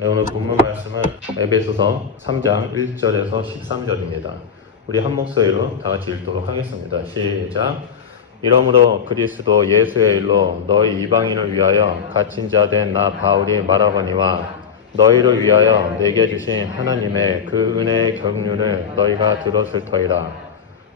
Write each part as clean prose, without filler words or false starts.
네, 오늘 본문 말씀은 에베소서 3장 1절에서 13절입니다. 우리 한 목소리로 다 같이 읽도록 하겠습니다. 시작. 이러므로 그리스도 예수의 일로 너희 이방인을 위하여 갇힌 자 된 나 바울이 말하거니와 너희를 위하여 내게 주신 하나님의 그 은혜의 경륜을 너희가 들었을 터이라.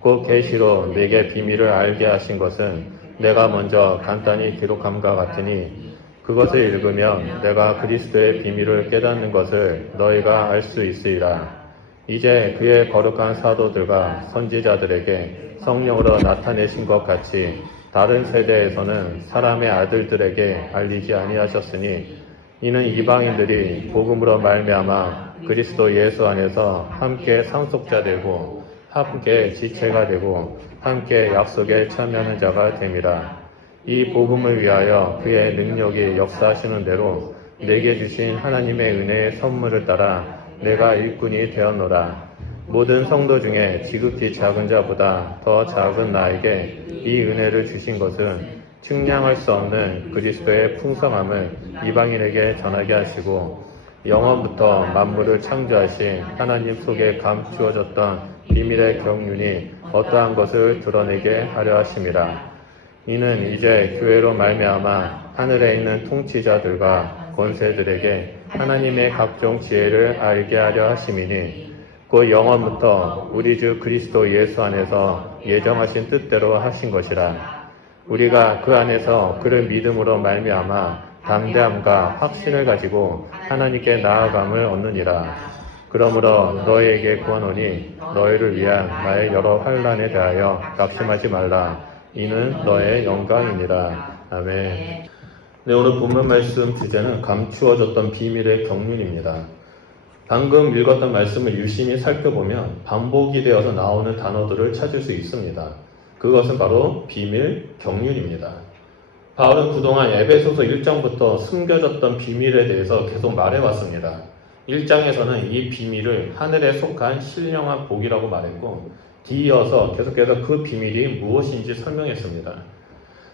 곧 계시로 내게 비밀을 알게 하신 것은 내가 먼저 간단히 기록함과 같으니 그것을 읽으면 내가 그리스도의 비밀을 깨닫는 것을 너희가 알 수 있으리라. 이제 그의 거룩한 사도들과 선지자들에게 성령으로 나타내신 것 같이 다른 세대에서는 사람의 아들들에게 알리지 아니하셨으니 이는 이방인들이 복음으로 말미암아 그리스도 예수 안에서 함께 상속자 되고 함께 지체가 되고 함께 약속에 참여하는 자가 됨이라. 이 복음을 위하여 그의 능력이 역사하시는 대로 내게 주신 하나님의 은혜의 선물을 따라 내가 일꾼이 되었노라. 모든 성도 중에 지극히 작은 자보다 더 작은 나에게 이 은혜를 주신 것은 측량할 수 없는 그리스도의 풍성함을 이방인에게 전하게 하시고 영원부터 만물을 창조하신 하나님 속에 감추어졌던 비밀의 경륜이 어떠한 것을 드러내게 하려 하심이라. 이는 이제 교회로 말미암아 하늘에 있는 통치자들과 권세들에게 하나님의 각종 지혜를 알게 하려 하심이니 곧 영원부터 우리 주 그리스도 예수 안에서 예정하신 뜻대로 하신 것이라. 우리가 그 안에서 그를 믿음으로 말미암아 담대함과 확신을 가지고 하나님께 나아감을 얻느니라. 그러므로 너희에게 구하노니 너희를 위한 나의 여러 환난에 대하여 낙심하지 말라. 이는 너의 영광이니라. 아멘. 네, 오늘 본문 말씀 주제는 감추어졌던 비밀의 경륜입니다. 방금 읽었던 말씀을 유심히 살펴보면 반복이 되어서 나오는 단어들을 찾을 수 있습니다. 그것은 바로 비밀, 경륜입니다. 바울은 그동안 에베소서 1장부터 숨겨졌던 비밀에 대해서 계속 말해왔습니다. 1장에서는 이 비밀을 하늘에 속한 신령한 복이라고 말했고 뒤이어서 계속해서 그 비밀이 무엇인지 설명했습니다.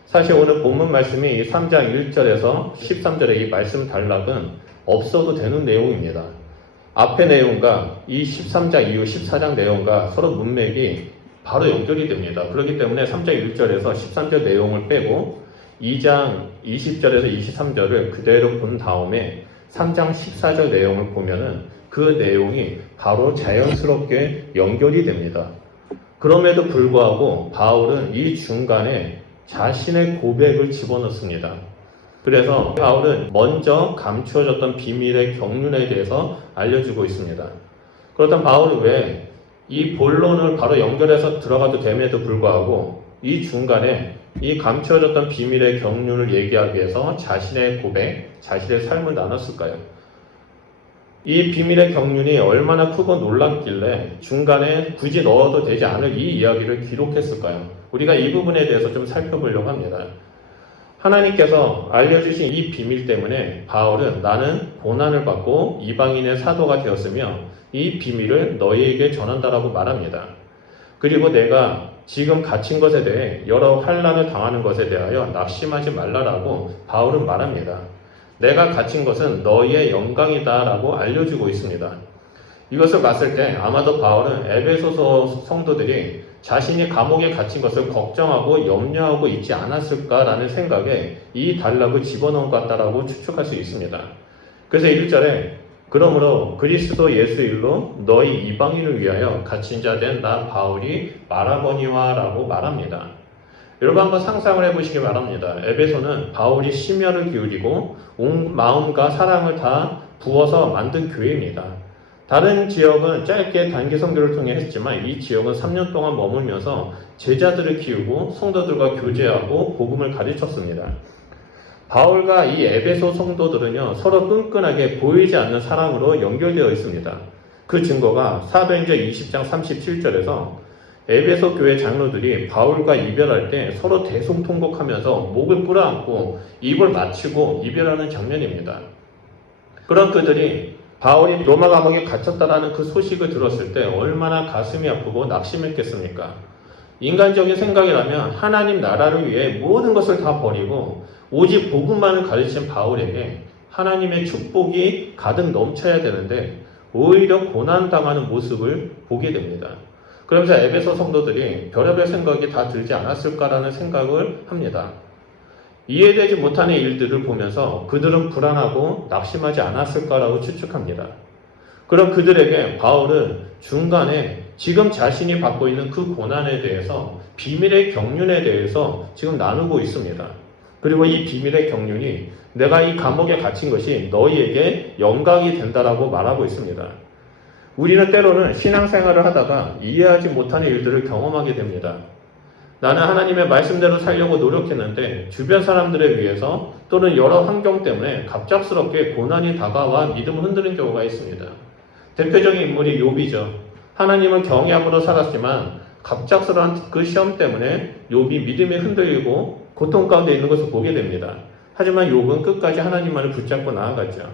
사실 오늘 본문 말씀이 이 3장 1절에서 13절의 이 말씀 단락은 없어도 되는 내용입니다. 앞의 내용과 이 13장 이후 14장 내용과 서로 문맥이 바로 연결이 됩니다. 그렇기 때문에 3장 1절에서 13절 내용을 빼고 2장 20절에서 23절을 그대로 본 다음에 3장 14절 내용을 보면은 그 내용이 바로 자연스럽게 연결이 됩니다. 그럼에도 불구하고 바울은 이 중간에 자신의 고백을 집어넣습니다. 그래서 바울은 먼저 감추어졌던 비밀의 경륜에 대해서 알려주고 있습니다. 그렇다면 바울은 왜 이 본론을 바로 연결해서 들어가도 됨에도 불구하고 이 중간에 이 감추어졌던 비밀의 경륜을 얘기하기 위해서 자신의 고백, 자신의 삶을 나눴을까요? 이 비밀의 경륜이 얼마나 크고 놀랍길래 중간에 굳이 넣어도 되지 않을 이 이야기를 기록했을까요? 우리가 이 부분에 대해서 좀 살펴보려고 합니다. 하나님께서 알려주신 이 비밀 때문에 바울은 나는 고난을 받고 이방인의 사도가 되었으며 이 비밀을 너희에게 전한다라고 말합니다. 그리고 내가 지금 갇힌 것에 대해 여러 환난을 당하는 것에 대하여 낙심하지 말라라고 바울은 말합니다. 내가 갇힌 것은 너희의 영광이다 라고 알려주고 있습니다. 이것을 봤을 때 아마도 바울은 에베소서 성도들이 자신이 감옥에 갇힌 것을 걱정하고 염려하고 있지 않았을까라는 생각에 이 단락을 집어넣은 것 같다라고 추측할 수 있습니다. 그래서 1절에 그러므로 그리스도 예수 일로 너희 이방인을 위하여 갇힌 자 된 나 바울이 말하거니와 라고 말합니다. 여러분 한번 상상을 해보시기 바랍니다. 에베소는 바울이 심혈을 기울이고 온 마음과 사랑을 다 부어서 만든 교회입니다. 다른 지역은 짧게 단기 선교를 통해 했지만 이 지역은 3년 동안 머물면서 제자들을 키우고 성도들과 교제하고 복음을 가르쳤습니다. 바울과 이 에베소 성도들은요 서로 끈끈하게 보이지 않는 사랑으로 연결되어 있습니다. 그 증거가 사도행전 20장 37절에서 에베소 교회 장로들이 바울과 이별할 때 서로 대성통곡하면서 목을 끌어안고 입을 맞추고 이별하는 장면입니다. 그런 그들이 바울이 로마 감옥에 갇혔다라는 그 소식을 들었을 때 얼마나 가슴이 아프고 낙심했겠습니까? 인간적인 생각이라면 하나님 나라를 위해 모든 것을 다 버리고 오직 복음만을 가르친 바울에게 하나님의 축복이 가득 넘쳐야 되는데 오히려 고난당하는 모습을 보게 됩니다. 그러면서 에베소 성도들이 별의별 생각이 다 들지 않았을까라는 생각을 합니다. 이해되지 못하는 일들을 보면서 그들은 불안하고 낙심하지 않았을까라고 추측합니다. 그럼 그들에게 바울은 중간에 지금 자신이 받고 있는 그 고난에 대해서 비밀의 경륜에 대해서 지금 나누고 있습니다. 그리고 이 비밀의 경륜이 내가 이 감옥에 갇힌 것이 너희에게 영광이 된다라고 말하고 있습니다. 우리는 때로는 신앙생활을 하다가 이해하지 못하는 일들을 경험하게 됩니다. 나는 하나님의 말씀대로 살려고 노력했는데 주변 사람들에 의해서 또는 여러 환경 때문에 갑작스럽게 고난이 다가와 믿음을 흔드는 경우가 있습니다. 대표적인 인물이 욥이죠. 하나님을 경외함으로 살았지만 갑작스러운 그 시험 때문에 욥이 믿음이 흔들리고 고통 가운데 있는 것을 보게 됩니다. 하지만 욥은 끝까지 하나님만을 붙잡고 나아갔죠.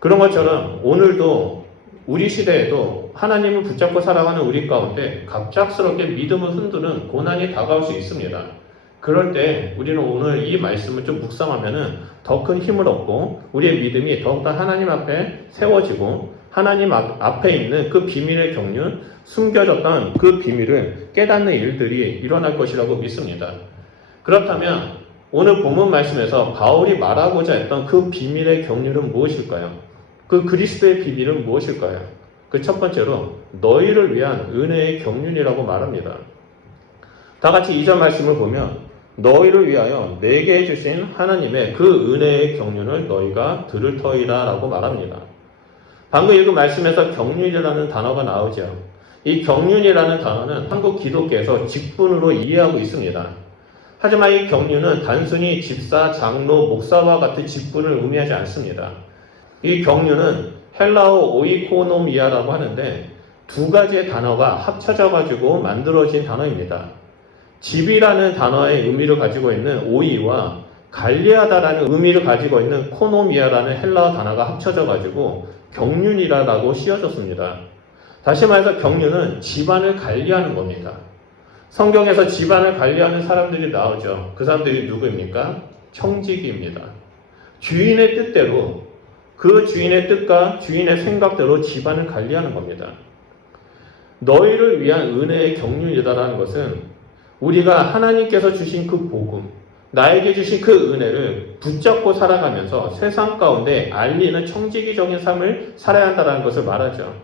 그런 것처럼 오늘도 우리 시대에도 하나님을 붙잡고 살아가는 우리 가운데 갑작스럽게 믿음을 흔드는 고난이 다가올 수 있습니다. 그럴 때 우리는 오늘 이 말씀을 좀 묵상하면 더 큰 힘을 얻고 우리의 믿음이 더욱더 하나님 앞에 세워지고 하나님 앞에 있는 그 비밀의 경륜, 숨겨졌던 그 비밀을 깨닫는 일들이 일어날 것이라고 믿습니다. 그렇다면 오늘 본문 말씀에서 바울이 말하고자 했던 그 비밀의 경륜은 무엇일까요? 그 그리스도의 비밀은 무엇일까요? 그 첫 번째로 너희를 위한 은혜의 경륜이라고 말합니다. 다 같이 2절 말씀을 보면 너희를 위하여 내게 해주신 하나님의 그 은혜의 경륜을 너희가 들을 터이라 라고 말합니다. 방금 읽은 말씀에서 경륜이라는 단어가 나오죠. 이 경륜이라는 단어는 한국 기독교에서 직분으로 이해하고 있습니다. 하지만 이 경륜은 단순히 집사, 장로, 목사와 같은 직분을 의미하지 않습니다. 이 경륜은 헬라어 오이코노미아라고 하는데 두 가지의 단어가 합쳐져 가지고 만들어진 단어입니다. 집이라는 단어의 의미를 가지고 있는 오이와 관리하다라는 의미를 가지고 있는 코노미아라는 헬라어 단어가 합쳐져 가지고 경륜이라고 씌워졌습니다. 다시 말해서 경륜은 집안을 관리하는 겁니다. 성경에서 집안을 관리하는 사람들이 나오죠. 그 사람들이 누구입니까? 청지기입니다. 주인의 뜻대로 그 주인의 뜻과 주인의 생각대로 집안을 관리하는 겁니다. 너희를 위한 은혜의 경륜이다라는 것은 우리가 하나님께서 주신 그 복음, 나에게 주신 그 은혜를 붙잡고 살아가면서 세상 가운데 알리는 청지기적인 삶을 살아야 한다는 것을 말하죠.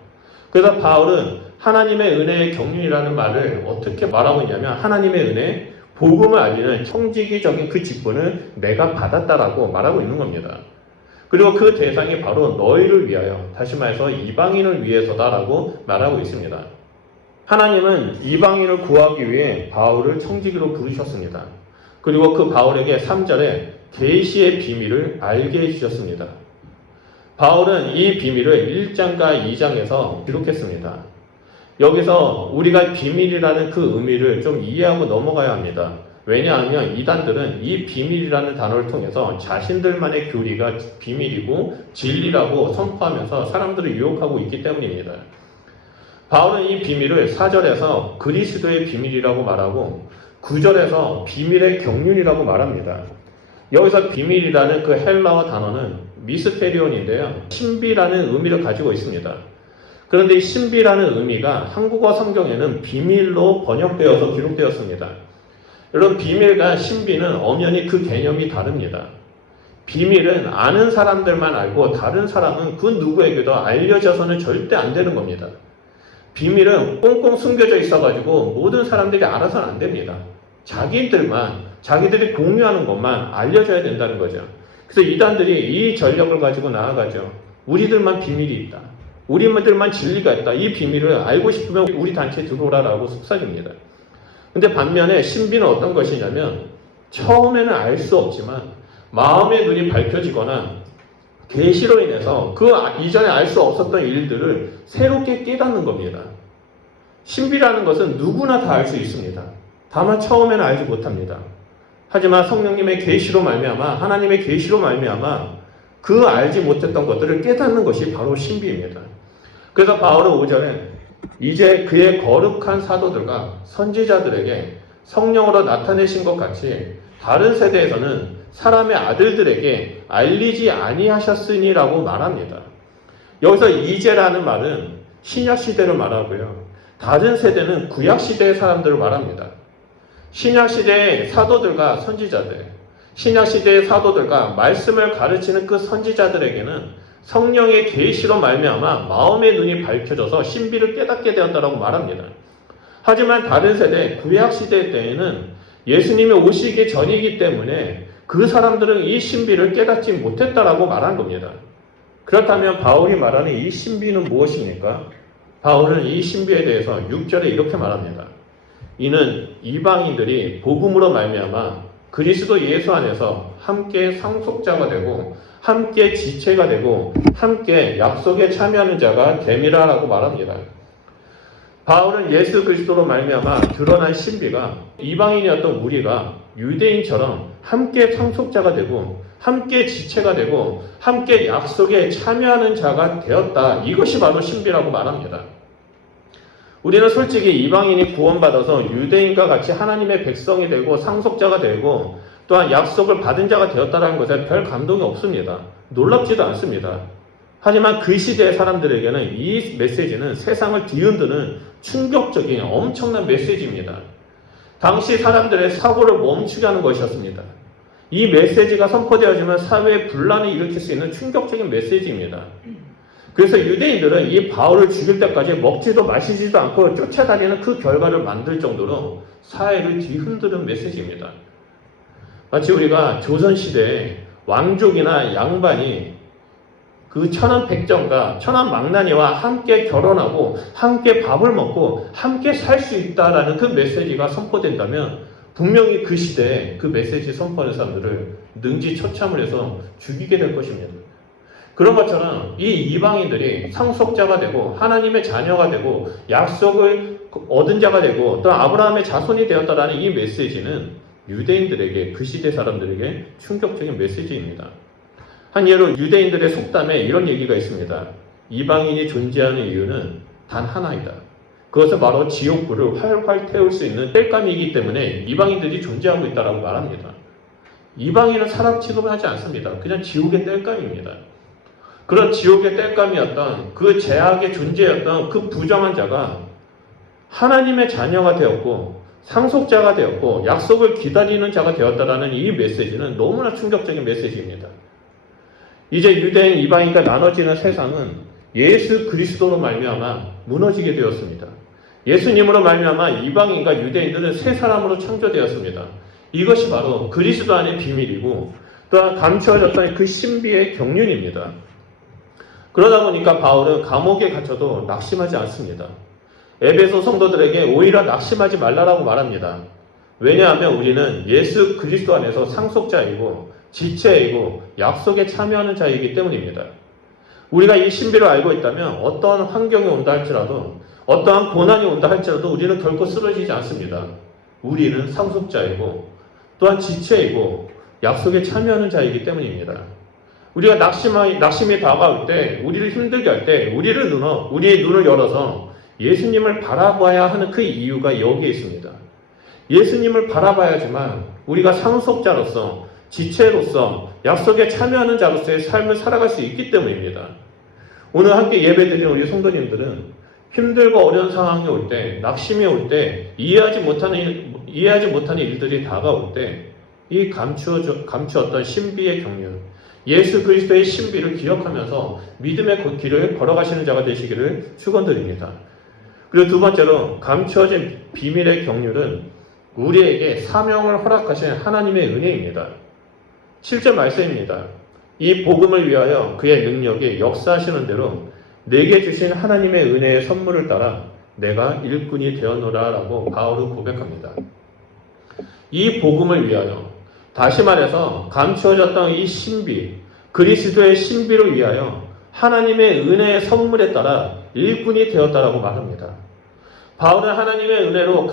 그래서 바울은 하나님의 은혜의 경륜이라는 말을 어떻게 말하고 있냐면 하나님의 은혜, 복음을 알리는 청지기적인 그 직분을 내가 받았다라고 말하고 있는 겁니다. 그리고 그 대상이 바로 너희를 위하여, 다시 말해서 이방인을 위해서다라고 말하고 있습니다. 하나님은 이방인을 구하기 위해 바울을 청지기로 부르셨습니다. 그리고 그 바울에게 3절에 계시의 비밀을 알게 해주셨습니다. 바울은 이 비밀을 1장과 2장에서 기록했습니다. 여기서 우리가 비밀이라는 그 의미를 좀 이해하고 넘어가야 합니다. 왜냐하면 이단들은 이 비밀이라는 단어를 통해서 자신들만의 교리가 비밀이고 진리라고 선포하면서 사람들을 유혹하고 있기 때문입니다. 바울은 이 비밀을 4절에서 그리스도의 비밀이라고 말하고 9절에서 비밀의 경륜이라고 말합니다. 여기서 비밀이라는 그 헬라어 단어는 미스테리온인데요. 신비라는 의미를 가지고 있습니다. 그런데 이 신비라는 의미가 한국어 성경에는 비밀로 번역되어서 기록되었습니다. 여러분, 비밀과 신비는 엄연히 그 개념이 다릅니다. 비밀은 아는 사람들만 알고 다른 사람은 그 누구에게도 알려져서는 절대 안 되는 겁니다. 비밀은 꽁꽁 숨겨져 있어가지고 모든 사람들이 알아서는 안 됩니다. 자기들이 공유하는 것만 알려줘야 된다는 거죠. 그래서 이단들이 이 전력을 가지고 나아가죠. 우리들만 비밀이 있다. 우리들만 진리가 있다. 이 비밀을 알고 싶으면 우리 단체에 들어오라라고 속삭입니다. 근데 반면에 신비는 어떤 것이냐면 처음에는 알 수 없지만 마음의 눈이 밝혀지거나 계시로 인해서 그 이전에 알 수 없었던 일들을 새롭게 깨닫는 겁니다. 신비라는 것은 누구나 다 알 수 있습니다. 다만 처음에는 알지 못합니다. 하지만 성령님의 계시로 말미암아 하나님의 계시로 말미암아 그 알지 못했던 것들을 깨닫는 것이 바로 신비입니다. 그래서 바울은 5절에 이제 그의 거룩한 사도들과 선지자들에게 성령으로 나타내신 것 같이 다른 세대에서는 사람의 아들들에게 알리지 아니하셨으니라고 말합니다. 여기서 이제라는 말은 신약 시대를 말하고요. 다른 세대는 구약 시대의 사람들을 말합니다. 신약 시대의 사도들과 선지자들, 신약 시대의 사도들과 말씀을 가르치는 그 선지자들에게는 성령의 계시로 말미암아 마음의 눈이 밝혀져서 신비를 깨닫게 되었다라고 말합니다. 하지만 다른 세대, 구약 시대 때에는 예수님이 오시기 전이기 때문에 그 사람들은 이 신비를 깨닫지 못했다라고 말한 겁니다. 그렇다면 바울이 말하는 이 신비는 무엇입니까? 바울은 이 신비에 대해서 6절에 이렇게 말합니다. 이는 이방인들이 복음으로 말미암아 그리스도 예수 안에서 함께 상속자가 되고 함께 지체가 되고 함께 약속에 참여하는 자가 됨이라라고 말합니다. 바울은 예수 그리스도로 말미암아 드러난 신비가 이방인이었던 우리가 유대인처럼 함께 상속자가 되고 함께 지체가 되고 함께 약속에 참여하는 자가 되었다. 이것이 바로 신비라고 말합니다. 우리는 솔직히 이방인이 구원받아서 유대인과 같이 하나님의 백성이 되고 상속자가 되고 또한 약속을 받은 자가 되었다는 것에 별 감동이 없습니다. 놀랍지도 않습니다. 하지만 그 시대의 사람들에게는 이 메시지는 세상을 뒤흔드는 충격적인 엄청난 메시지입니다. 당시 사람들의 사고를 멈추게 하는 것이었습니다. 이 메시지가 선포되어지면 사회에 분란을 일으킬 수 있는 충격적인 메시지입니다. 그래서 유대인들은 이 바울을 죽일 때까지 먹지도 마시지도 않고 쫓아다니는 그 결과를 만들 정도로 사회를 뒤흔드는 메시지입니다. 마치 우리가 조선시대에 왕족이나 양반이 그 천한 백정과 천한 망나니와 함께 결혼하고 함께 밥을 먹고 함께 살 수 있다라는 그 메시지가 선포된다면 분명히 그 시대에 그 메시지 선포하는 사람들을 능지처참을 해서 죽이게 될 것입니다. 그런 것처럼 이 이방인들이 상속자가 되고 하나님의 자녀가 되고 약속을 얻은 자가 되고 또 아브라함의 자손이 되었다라는 이 메시지는 유대인들에게 그 시대 사람들에게 충격적인 메시지입니다. 한 예로 유대인들의 속담에 이런 얘기가 있습니다. 이방인이 존재하는 이유는 단 하나이다. 그것은 바로 지옥불을 활활 태울 수 있는 땔감이기 때문에 이방인들이 존재하고 있다고 말합니다. 이방인은 사람 취급을 하지 않습니다. 그냥 지옥의 땔감입니다. 그런 지옥의 땔감이었던 그 죄악의 존재였던 그 부정한 자가 하나님의 자녀가 되었고 상속자가 되었고 약속을 기다리는 자가 되었다라는 이 메시지는 너무나 충격적인 메시지입니다. 이제 유대인 이방인과 나눠지는 세상은 예수 그리스도로 말미암아 무너지게 되었습니다. 예수님으로 말미암아 이방인과 유대인들은 새 사람으로 창조되었습니다. 이것이 바로 그리스도 안의 비밀이고 또한 감추어졌던 그 신비의 경륜입니다. 그러다 보니까 바울은 감옥에 갇혀도 낙심하지 않습니다. 에베소 성도들에게 오히려 낙심하지 말라라고 말합니다. 왜냐하면 우리는 예수 그리스도 안에서 상속자이고 지체이고 약속에 참여하는 자이기 때문입니다. 우리가 이 신비를 알고 있다면 어떠한 환경이 온다 할지라도 어떠한 고난이 온다 할지라도 우리는 결코 쓰러지지 않습니다. 우리는 상속자이고 또한 지체이고 약속에 참여하는 자이기 때문입니다. 우리가 낙심이 다가올 때, 우리를 힘들게 할 때, 우리의 눈을 열어서 예수님을 바라봐야 하는 그 이유가 여기에 있습니다. 예수님을 바라봐야지만 우리가 상속자로서, 지체로서, 약속에 참여하는 자로서의 삶을 살아갈 수 있기 때문입니다. 오늘 함께 예배드리는 우리 성도님들은 힘들고 어려운 상황이 올 때, 낙심이 올 때, 이해하지 못하는 일들이 다가올 때, 이 감추었던 신비의 경륜, 예수 그리스도의 신비를 기억하면서 믿음의 길을 걸어가시는 자가 되시기를 축원드립니다. 그리고 두 번째로 감추어진 비밀의 경륜은 우리에게 사명을 허락하신 하나님의 은혜입니다. 7절 말씀입니다. 이 복음을 위하여 그의 능력이 역사하시는 대로 내게 주신 하나님의 은혜의 선물을 따라 내가 일꾼이 되었노라 라고 바울은 고백합니다. 이 복음을 위하여, 다시 말해서 감추어졌던 이 신비, 그리스도의 신비를 위하여 하나님의 은혜의 선물에 따라 일꾼이 되었다라고 말합니다. 바울은 하나님의 은혜로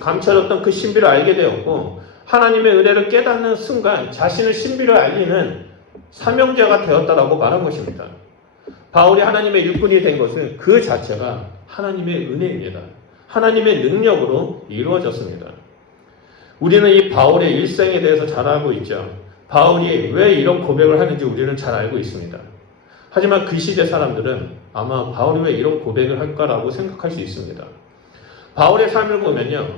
감춰졌던 그 신비를 알게 되었고 하나님의 은혜를 깨닫는 순간 자신의 신비를 알리는 사명자가 되었다라고 말한 것입니다. 바울이 하나님의 일꾼이 된 것은 그 자체가 하나님의 은혜입니다. 하나님의 능력으로 이루어졌습니다. 우리는 이 바울의 일생에 대해서 잘 알고 있죠. 바울이 왜 이런 고백을 하는지 우리는 잘 알고 있습니다. 하지만 그 시대 사람들은 아마 바울이 왜 이런 고백을 할까라고 생각할 수 있습니다. 바울의 삶을 보면요,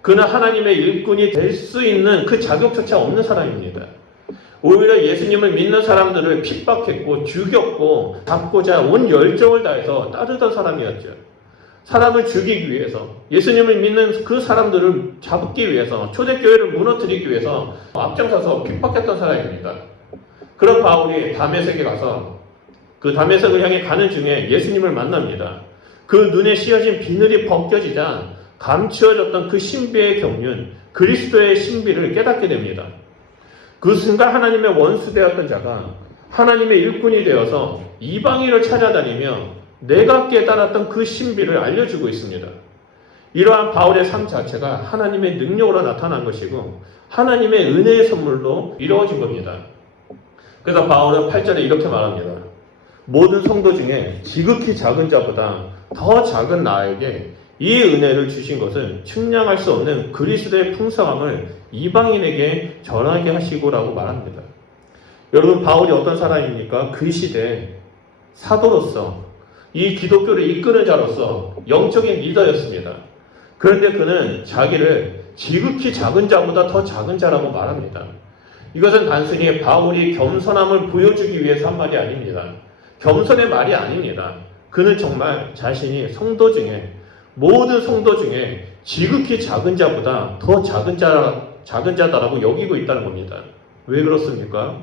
그는 하나님의 일꾼이 될 수 있는 그 자격조차 없는 사람입니다. 오히려 예수님을 믿는 사람들을 핍박했고 죽였고 잡고자 온 열정을 다해서 따르던 사람이었죠. 사람을 죽이기 위해서, 예수님을 믿는 그 사람들을 잡기 위해서, 초대교회를 무너뜨리기 위해서 앞장서서 핍박했던 사람입니다. 그런 바울이 다메섹에 가서 그 다메섹을 향해 가는 중에 예수님을 만납니다. 그 눈에 씌어진 비늘이 벗겨지자 감추어졌던 그 신비의 경륜, 그리스도의 신비를 깨닫게 됩니다. 그 순간 하나님의 원수되었던 자가 하나님의 일꾼이 되어서 이방인을 찾아다니며 내가 깨달았던 그 신비를 알려주고 있습니다. 이러한 바울의 삶 자체가 하나님의 능력으로 나타난 것이고 하나님의 은혜의 선물로 이루어진 겁니다. 그래서 바울은 8절에 이렇게 말합니다. 모든 성도 중에 지극히 작은 자보다 더 작은 나에게 이 은혜를 주신 것은 측량할 수 없는 그리스도의 풍성함을 이방인에게 전하게 하시고라고 말합니다. 여러분, 바울이 어떤 사람입니까? 그 시대에 사도로서 이 기독교를 이끄는 자로서 영적인 리더였습니다. 그런데 그는 자기를 지극히 작은 자보다 더 작은 자라고 말합니다. 이것은 단순히 바울이 겸손함을 보여주기 위해서 한 말이 아닙니다. 겸손의 말이 아닙니다. 그는 정말 자신이 성도 중에, 모든 성도 중에 지극히 작은 자보다 더 작은 자다라고 여기고 있다는 겁니다. 왜 그렇습니까?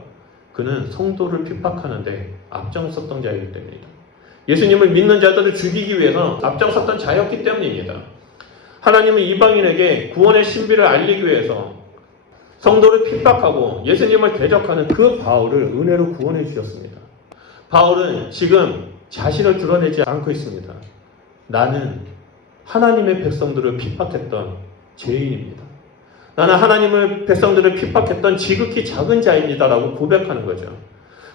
그는 성도를 핍박하는데 앞장섰던 자이기 때문입니다. 예수님을 믿는 자들을 죽이기 위해서 앞장섰던 자였기 때문입니다. 하나님은 이방인에게 구원의 신비를 알리기 위해서 성도를 핍박하고 예수님을 대적하는 그 바울을 은혜로 구원해 주셨습니다. 바울은 지금 자신을 드러내지 않고 있습니다. 나는 하나님의 백성들을 핍박했던 죄인입니다. 나는 하나님의 백성들을 핍박했던 지극히 작은 자입니다라고 고백하는 거죠.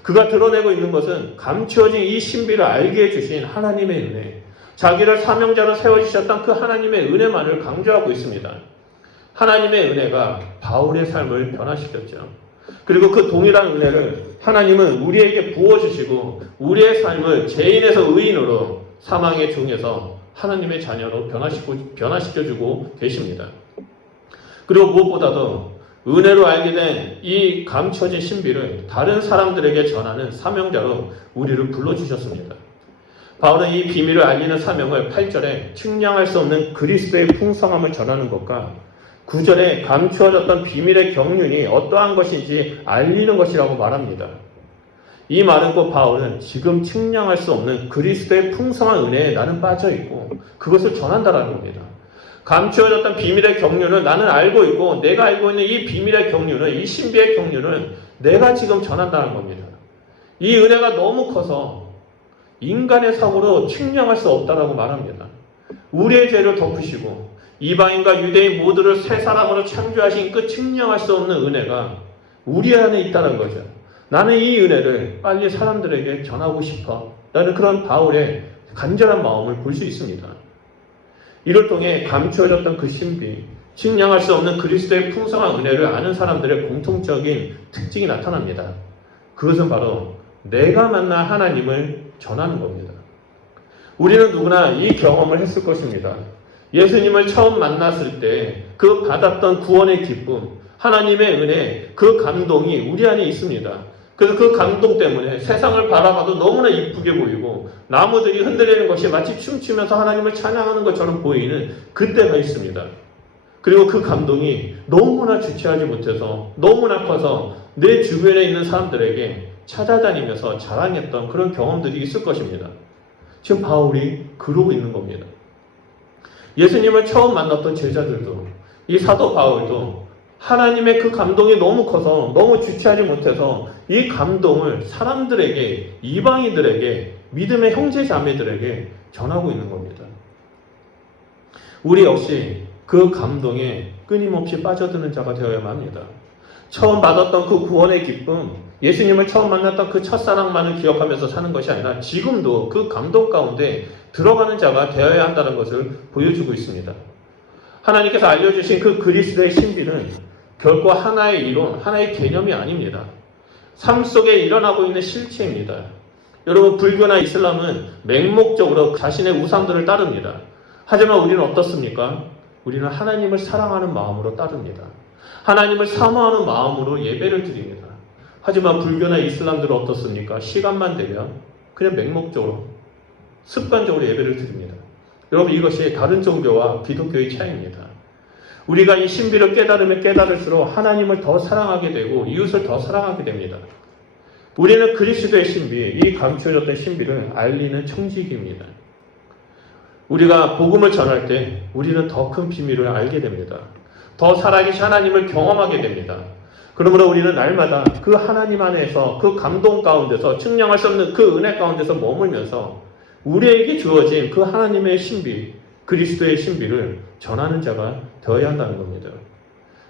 그가 드러내고 있는 것은 감추어진 이 신비를 알게 해주신 하나님의 은혜, 자기를 사명자로 세워주셨던 그 하나님의 은혜만을 강조하고 있습니다. 하나님의 은혜가 바울의 삶을 변화시켰죠. 그리고 그 동일한 은혜를 하나님은 우리에게 부어주시고 우리의 삶을 죄인에서 의인으로, 사망의 종에서 하나님의 자녀로 변화시켜주고 계십니다. 그리고 무엇보다도 은혜로 알게 된 이 감춰진 신비를 다른 사람들에게 전하는 사명자로 우리를 불러주셨습니다. 바울은 이 비밀을 알리는 사명을 8절에 측량할 수 없는 그리스도의 풍성함을 전하는 것과 9절에 감추어졌던 비밀의 경륜이 어떠한 것인지 알리는 것이라고 말합니다. 이 말은 곧 바울은 지금 측량할 수 없는 그리스도의 풍성한 은혜에 나는 빠져있고 그것을 전한다라는 겁니다. 감추어졌던 비밀의 경륜을 나는 알고 있고 내가 알고 있는 이 비밀의 경륜을, 이 신비의 경륜을 내가 지금 전한다는 겁니다. 이 은혜가 너무 커서 인간의 사고로 측량할 수 없다라고 말합니다. 우리의 죄를 덮으시고 이방인과 유대인 모두를 새 사람으로 창조하신 그 측량할 수 없는 은혜가 우리 안에 있다는 거죠. 나는 이 은혜를 빨리 사람들에게 전하고 싶어. 라는 그런 바울의 간절한 마음을 볼 수 있습니다. 이를 통해 감추어졌던 그 신비, 측량할 수 없는 그리스도의 풍성한 은혜를 아는 사람들의 공통적인 특징이 나타납니다. 그것은 바로 내가 만난 하나님을 전하는 겁니다. 우리는 누구나 이 경험을 했을 것입니다. 예수님을 처음 만났을 때 그 받았던 구원의 기쁨, 하나님의 은혜, 그 감동이 우리 안에 있습니다. 그래서 그 감동 때문에 세상을 바라봐도 너무나 이쁘게 보이고 나무들이 흔들리는 것이 마치 춤추면서 하나님을 찬양하는 것처럼 보이는 그때가 있습니다. 그리고 그 감동이 너무나 주체하지 못해서 너무나 커서 내 주변에 있는 사람들에게 찾아다니면서 자랑했던 그런 경험들이 있을 것입니다. 지금 바울이 그러고 있는 겁니다. 예수님을 처음 만났던 제자들도, 이 사도 바울도 하나님의 그 감동이 너무 커서 너무 주체하지 못해서 이 감동을 사람들에게, 이방인들에게, 믿음의 형제 자매들에게 전하고 있는 겁니다. 우리 역시 그 감동에 끊임없이 빠져드는 자가 되어야만 합니다. 처음 받았던 그 구원의 기쁨, 예수님을 처음 만났던 그 첫사랑만을 기억하면서 사는 것이 아니라 지금도 그 감동 가운데 들어가는 자가 되어야 한다는 것을 보여주고 있습니다. 하나님께서 알려주신 그 그리스도의 신비는 결코 하나의 이론, 하나의 개념이 아닙니다. 삶 속에 일어나고 있는 실체입니다. 여러분, 불교나 이슬람은 맹목적으로 자신의 우상들을 따릅니다. 하지만 우리는 어떻습니까? 우리는 하나님을 사랑하는 마음으로 따릅니다. 하나님을 사모하는 마음으로 예배를 드립니다. 하지만 불교나 이슬람들은 어떻습니까? 시간만 되면 그냥 맹목적으로, 습관적으로 예배를 드립니다. 여러분, 이것이 다른 종교와 기독교의 차이입니다. 우리가 이 신비를 깨달으면 깨달을수록 하나님을 더 사랑하게 되고 이웃을 더 사랑하게 됩니다. 우리는 그리스도의 신비, 이 감추어졌던 신비를 알리는 청지기입니다. 우리가 복음을 전할 때 우리는 더 큰 비밀을 알게 됩니다. 더 살아계신 하나님을 경험하게 됩니다. 그러므로 우리는 날마다 그 하나님 안에서, 그 감동 가운데서, 측량할 수 없는 그 은혜 가운데서 머물면서 우리에게 주어진 그 하나님의 신비, 그리스도의 신비를 전하는 자가 되어야 한다는 겁니다.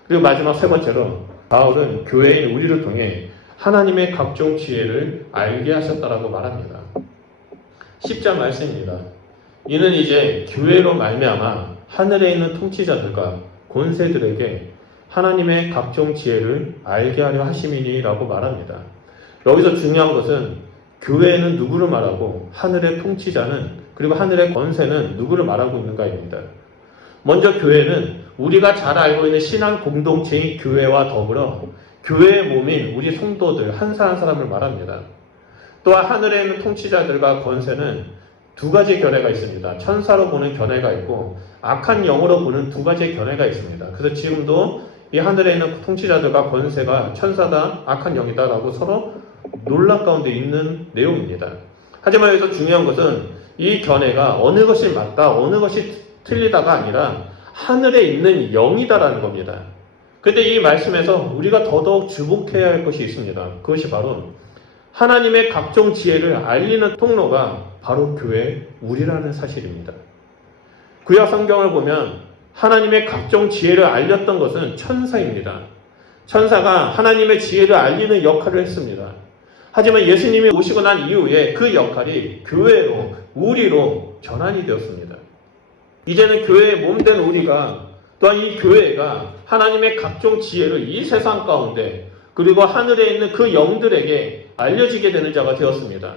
그리고 마지막 세 번째로 바울은 교회인 우리를 통해 하나님의 각종 지혜를 알게 하셨다라고 말합니다. 10절 말씀입니다. 이는 이제 교회로 말미암아 하늘에 있는 통치자들과 권세들에게 하나님의 각종 지혜를 알게 하려 하심이니라고 말합니다. 여기서 중요한 것은 교회는 누구를 말하고 하늘의 통치자는, 그리고 하늘의 권세는 누구를 말하고 있는가입니다. 먼저 교회는 우리가 잘 알고 있는 신앙 공동체인 교회와 더불어 교회의 몸인 우리 성도들 한 사람 한 사람을 말합니다. 또한 하늘에 있는 통치자들과 권세는 두 가지 견해가 있습니다. 천사로 보는 견해가 있고 악한 영으로 보는 두 가지의 견해가 있습니다. 그래서 지금도 이 하늘에 있는 통치자들과 권세가 천사다, 악한 영이다 라고 서로 논란 가운데 있는 내용입니다. 하지만 여기서 중요한 것은 이 견해가 어느 것이 맞다, 어느 것이 틀리다가 아니라 하늘에 있는 영이다라는 겁니다. 그런데 이 말씀에서 우리가 더더욱 주목해야 할 것이 있습니다. 그것이 바로 하나님의 각종 지혜를 알리는 통로가 바로 교회, 우리라는 사실입니다. 구약 성경을 보면 하나님의 각종 지혜를 알렸던 것은 천사입니다. 천사가 하나님의 지혜를 알리는 역할을 했습니다. 하지만 예수님이 오시고 난 이후에 그 역할이 교회로, 우리로 전환이 되었습니다. 이제는 교회의 몸된 우리가, 또한 이 교회가 하나님의 각종 지혜를 이 세상 가운데, 그리고 하늘에 있는 그 영들에게 알려지게 되는 자가 되었습니다.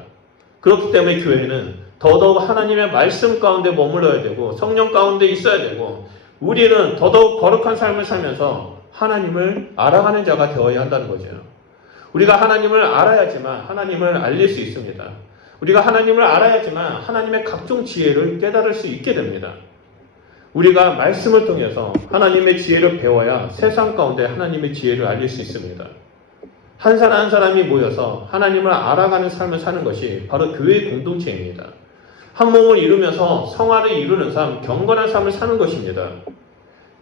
그렇기 때문에 교회는 더더욱 하나님의 말씀 가운데 머물러야 되고 성령 가운데 있어야 되고, 우리는 더더욱 거룩한 삶을 살면서 하나님을 알아가는 자가 되어야 한다는 거죠. 우리가 하나님을 알아야지만 하나님을 알릴 수 있습니다. 우리가 하나님을 알아야지만 하나님의 각종 지혜를 깨달을 수 있게 됩니다. 우리가 말씀을 통해서 하나님의 지혜를 배워야 세상 가운데 하나님의 지혜를 알릴 수 있습니다. 한 사람 한 사람이 모여서 하나님을 알아가는 삶을 사는 것이 바로 교회의 공동체입니다. 한 몸을 이루면서 성화를 이루는 삶, 경건한 삶을 사는 것입니다.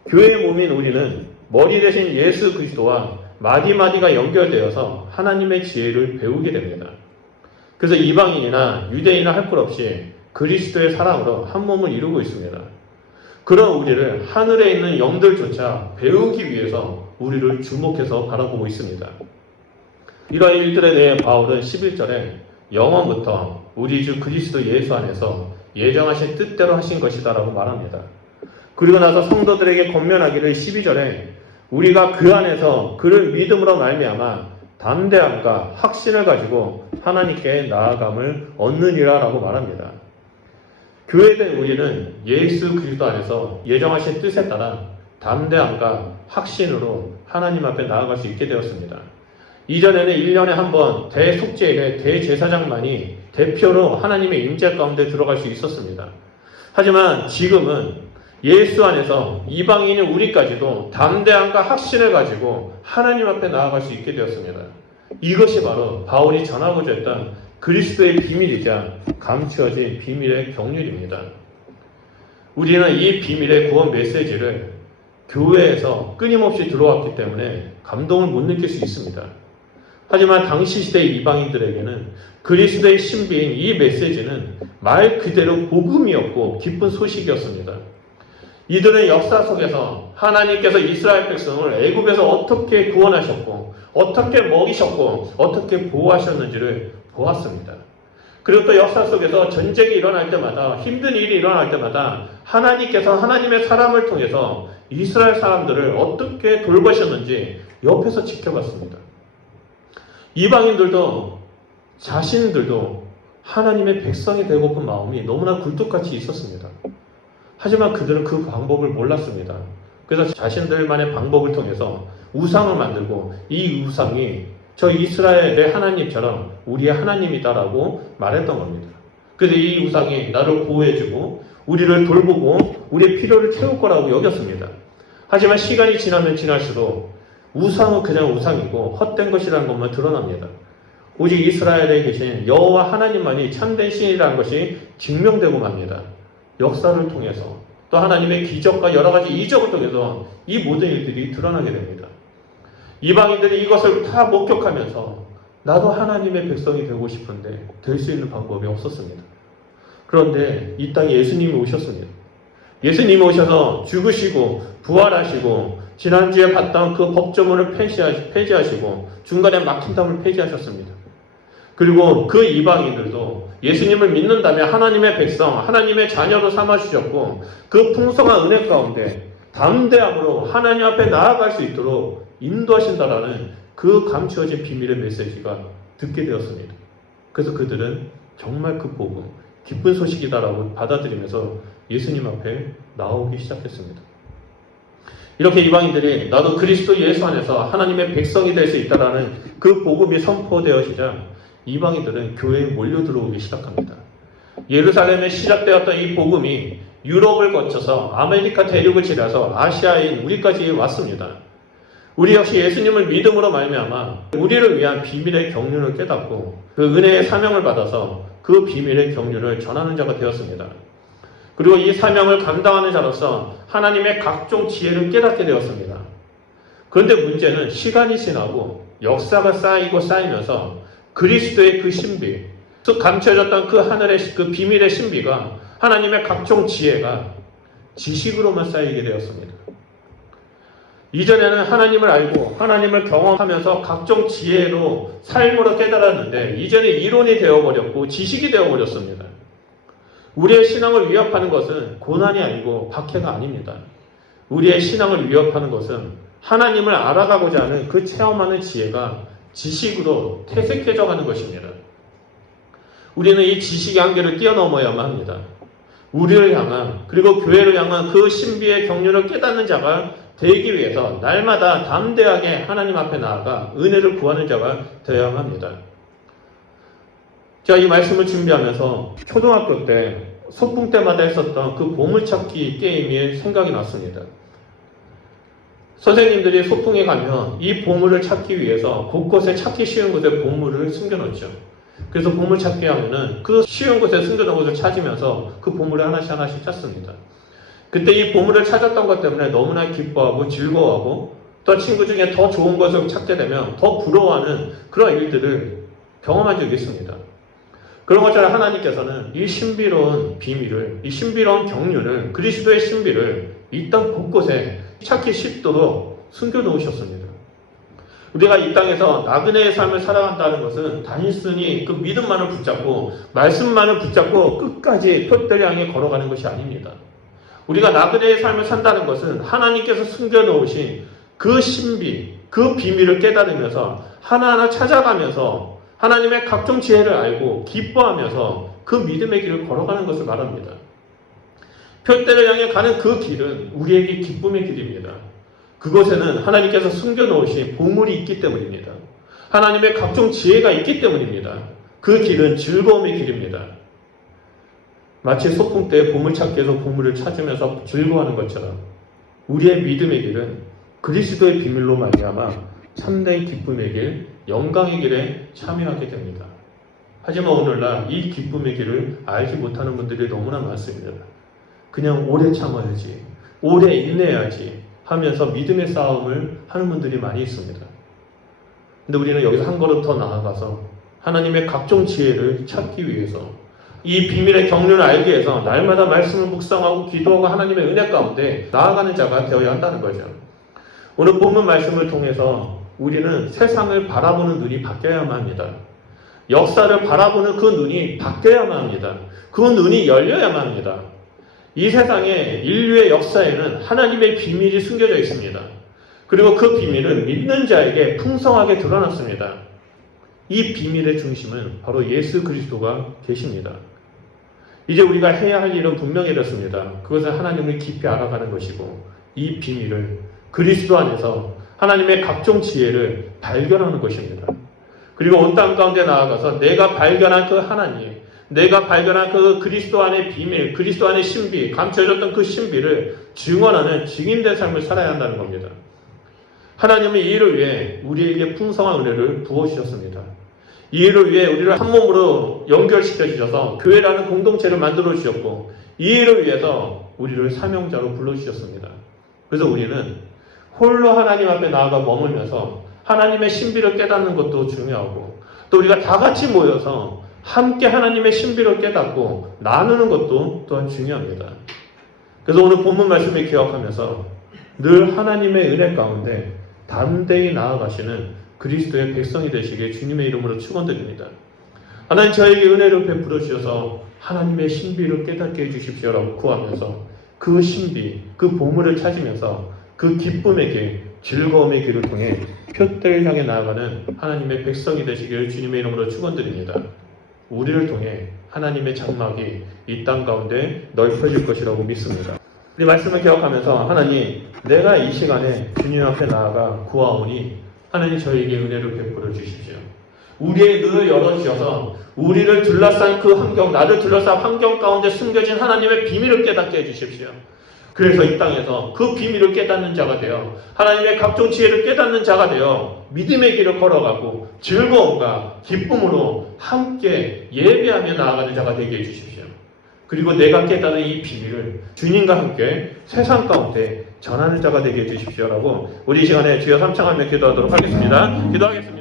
교회의 몸인 우리는 머리 대신 예수 그리스도와 마디마디가 연결되어서 하나님의 지혜를 배우게 됩니다. 그래서 이방인이나 유대인이나 할 것 없이 그리스도의 사랑으로 한 몸을 이루고 있습니다. 그런 우리를 하늘에 있는 영들조차 배우기 위해서 우리를 주목해서 바라보고 있습니다. 이러한 일들에 대해 바울은 11절에 영원부터 우리 주 그리스도 예수 안에서 예정하신 뜻대로 하신 것이다 라고 말합니다. 그리고 나서 성도들에게 권면하기를 12절에 우리가 그 안에서 그를 믿음으로 말미암아 담대함과 확신을 가지고 하나님께 나아감을 얻느니라 라고 말합니다. 교회된 우리는 예수 그리스도 안에서 예정하신 뜻에 따라 담대함과 확신으로 하나님 앞에 나아갈 수 있게 되었습니다. 이전에는 1년에 한 번 대속죄일에 대제사장만이 대표로 하나님의 임재 가운데 들어갈 수 있었습니다. 하지만 지금은 예수 안에서 이방인인 우리까지도 담대함과 확신을 가지고 하나님 앞에 나아갈 수 있게 되었습니다. 이것이 바로 바울이 전하고자 했던 그리스도의 비밀이자 감추어진 비밀의 경륜입니다. 우리는 이 비밀의 구원 메시지를 교회에서 끊임없이 들어왔기 때문에 감동을 못 느낄 수 있습니다. 하지만 당시 시대의 이방인들에게는 그리스도의 신비인 이 메시지는 말 그대로 복음이었고 기쁜 소식이었습니다. 이들은 역사 속에서 하나님께서 이스라엘 백성을 애굽에서 어떻게 구원하셨고 어떻게 먹이셨고 어떻게 보호하셨는지를 보았습니다. 그리고 또 역사 속에서 전쟁이 일어날 때마다, 힘든 일이 일어날 때마다 하나님께서 하나님의 사람을 통해서 이스라엘 사람들을 어떻게 돌보셨는지 옆에서 지켜봤습니다. 이방인들도 자신들도 하나님의 백성이 되고픈 마음이 너무나 굴뚝같이 있었습니다. 하지만 그들은 그 방법을 몰랐습니다. 그래서 자신들만의 방법을 통해서 우상을 만들고 이 우상이 저 이스라엘의 하나님처럼 우리의 하나님이다라고 말했던 겁니다. 그래서 이 우상이 나를 보호해주고 우리를 돌보고 우리의 필요를 채울 거라고 여겼습니다. 하지만 시간이 지나면 지날수록 우상은 그냥 우상이고 헛된 것이라는 것만 드러납니다. 오직 이스라엘에 계신 여호와 하나님만이 참된 신이라는 것이 증명되고 맙니다. 역사를 통해서 또 하나님의 기적과 여러 가지 이적을 통해서 이 모든 일들이 드러나게 됩니다. 이방인들이 이것을 다 목격하면서 나도 하나님의 백성이 되고 싶은데 될 수 있는 방법이 없었습니다. 그런데 이 땅에 예수님이 오셨습니다. 예수님이 오셔서 죽으시고 부활하시고 지난주에 봤던 그 법조문을 폐지하시고 중간에 막힌 담을 폐지하셨습니다. 그리고 그 이방인들도 예수님을 믿는다면 하나님의 백성, 하나님의 자녀로 삼아주셨고 그 풍성한 은혜 가운데 담대함으로 하나님 앞에 나아갈 수 있도록 인도하신다라는 그 감추어진 비밀의 메시지가 듣게 되었습니다. 그래서 그들은 정말 그 복음, 기쁜 소식이다라고 받아들이면서 예수님 앞에 나오기 시작했습니다. 이렇게 이방인들이 나도 그리스도 예수 안에서 하나님의 백성이 될 수 있다라는 그 복음이 선포되어지자 이방인들은 교회에 몰려 들어오기 시작합니다. 예루살렘에 시작되었던 이 복음이 유럽을 거쳐서 아메리카 대륙을 지나서 아시아인 우리까지 왔습니다. 우리 역시 예수님을 믿음으로 말미암아 우리를 위한 비밀의 경륜을 깨닫고 그 은혜의 사명을 받아서 그 비밀의 경륜을 전하는 자가 되었습니다. 그리고 이 사명을 감당하는 자로서 하나님의 각종 지혜를 깨닫게 되었습니다. 그런데 문제는 시간이 지나고 역사가 쌓이고 쌓이면서 그리스도의 그 신비, 감춰졌던 그 하늘의 그 비밀의 신비가 하나님의 각종 지혜가 지식으로만 쌓이게 되었습니다. 이전에는 하나님을 알고 하나님을 경험하면서 각종 지혜로 삶으로 깨달았는데 이제는 이론이 되어버렸고 지식이 되어버렸습니다. 우리의 신앙을 위협하는 것은 고난이 아니고 박해가 아닙니다. 우리의 신앙을 위협하는 것은 하나님을 알아가고자 하는 그 체험하는 지혜가 지식으로 퇴색해져 가는 것입니다. 우리는 이 지식의 한계를 뛰어넘어야만 합니다. 우리를 향한 그리고 교회를 향한 그 신비의 경륜을 깨닫는 자가 되기 위해서 날마다 담대하게 하나님 앞에 나아가 은혜를 구하는 자가 되어야만 합니다. 제가 이 말씀을 준비하면서 초등학교 때 소풍 때마다 했었던 그 보물찾기 게임이 생각이 났습니다. 선생님들이 소풍에 가면 이 보물을 찾기 위해서 곳곳에 찾기 쉬운 곳에 보물을 숨겨놓죠. 그래서 보물찾기 하면은 그 쉬운 곳에 숨겨놓은 곳을 찾으면서 그 보물을 하나씩 하나씩 찾습니다. 그때 이 보물을 찾았던 것 때문에 너무나 기뻐하고 즐거워하고 또 친구 중에 더 좋은 것을 찾게 되면 더 부러워하는 그런 일들을 경험한 적이 있습니다. 그런 것처럼 하나님께서는 이 신비로운 비밀을, 이 신비로운 경륜을, 그리스도의 신비를 이 땅 곳곳에 찾기 쉽도록 숨겨놓으셨습니다. 우리가 이 땅에서 나그네의 삶을 살아간다는 것은 단순히 그 믿음만을 붙잡고 말씀만을 붙잡고 끝까지 표대를 향해 걸어가는 것이 아닙니다. 우리가 나그네의 삶을 산다는 것은 하나님께서 숨겨놓으신 그 신비, 그 비밀을 깨달으면서 하나하나 찾아가면서 하나님의 각종 지혜를 알고 기뻐하면서 그 믿음의 길을 걸어가는 것을 말합니다. 표대를 향해 가는 그 길은 우리에게 기쁨의 길입니다. 그곳에는 하나님께서 숨겨놓으신 보물이 있기 때문입니다. 하나님의 각종 지혜가 있기 때문입니다. 그 길은 즐거움의 길입니다. 마치 소풍 때 보물찾기에서 보물을 찾으면서 즐거워하는 것처럼 우리의 믿음의 길은 그리스도의 비밀로 말미암아 참된 기쁨의 길, 영광의 길에 참여하게 됩니다. 하지만 오늘날 이 기쁨의 길을 알지 못하는 분들이 너무나 많습니다. 그냥 오래 참아야지, 오래 인내해야지 하면서 믿음의 싸움을 하는 분들이 많이 있습니다. 근데 우리는 여기서 한 걸음 더 나아가서 하나님의 각종 지혜를 찾기 위해서 이 비밀의 경륜을 알기 위해서 날마다 말씀을 묵상하고 기도하고 하나님의 은혜 가운데 나아가는 자가 되어야 한다는 거죠. 오늘 본문 말씀을 통해서 우리는 세상을 바라보는 눈이 바뀌어야만 합니다. 역사를 바라보는 그 눈이 바뀌어야만 합니다. 그 눈이 열려야만 합니다. 이 세상의 인류의 역사에는 하나님의 비밀이 숨겨져 있습니다. 그리고 그 비밀은 믿는 자에게 풍성하게 드러났습니다. 이 비밀의 중심은 바로 예수 그리스도가 계십니다. 이제 우리가 해야 할 일은 분명히 이렇습니다. 그것은 하나님을 깊이 알아가는 것이고 이 비밀을 그리스도 안에서 하나님의 각종 지혜를 발견하는 것입니다. 그리고 온 땅 가운데 나아가서 내가 발견한 그 하나님, 내가 발견한 그 그리스도 안의 비밀, 그리스도 안의 신비, 감춰졌던 그 신비를 증언하는 증인된 삶을 살아야 한다는 겁니다. 하나님은 이 일을 위해 우리에게 풍성한 은혜를 부어주셨습니다. 이 일을 위해 우리를 한 몸으로 연결시켜 주셔서 교회라는 공동체를 만들어 주셨고 이 일을 위해서 우리를 사명자로 불러주셨습니다. 그래서 우리는 홀로 하나님 앞에 나아가 머물면서 하나님의 신비를 깨닫는 것도 중요하고 또 우리가 다 같이 모여서 함께 하나님의 신비를 깨닫고 나누는 것도 또한 중요합니다. 그래서 오늘 본문 말씀을 기억하면서 늘 하나님의 은혜 가운데 담대히 나아가시는 그리스도의 백성이 되시길 주님의 이름으로 축원드립니다. 하나님 저에게 은혜를 베풀어 주셔서 하나님의 신비를 깨닫게 해주십시오라고 구하면서 그 신비, 그 보물을 찾으면서 그 기쁨의 길, 즐거움의 길을 통해 표대를 향해 나아가는 하나님의 백성이 되시길 주님의 이름으로 축원드립니다. 우리를 통해 하나님의 장막이 이 땅 가운데 넓혀질 것이라고 믿습니다. 이 말씀을 기억하면서 하나님, 내가 이 시간에 주님 앞에 나아가 구하오니 하나님 저에게 은혜를 베풀어 주십시오. 우리의 눈을 열어주셔서 우리를 둘러싼 그 환경, 나를 둘러싼 환경 가운데 숨겨진 하나님의 비밀을 깨닫게 해주십시오. 그래서 이 땅에서 그 비밀을 깨닫는 자가 되어 하나님의 각종 지혜를 깨닫는 자가 되어 믿음의 길을 걸어가고 즐거움과 기쁨으로 함께 예배하며 나아가는 자가 되게 해주십시오. 그리고 내가 깨닫은 이 비밀을 주님과 함께 세상 가운데 전하는 자가 되게 해주십시오라고 우리 이 시간에 주여 삼창하며 기도하도록 하겠습니다. 기도하겠습니다.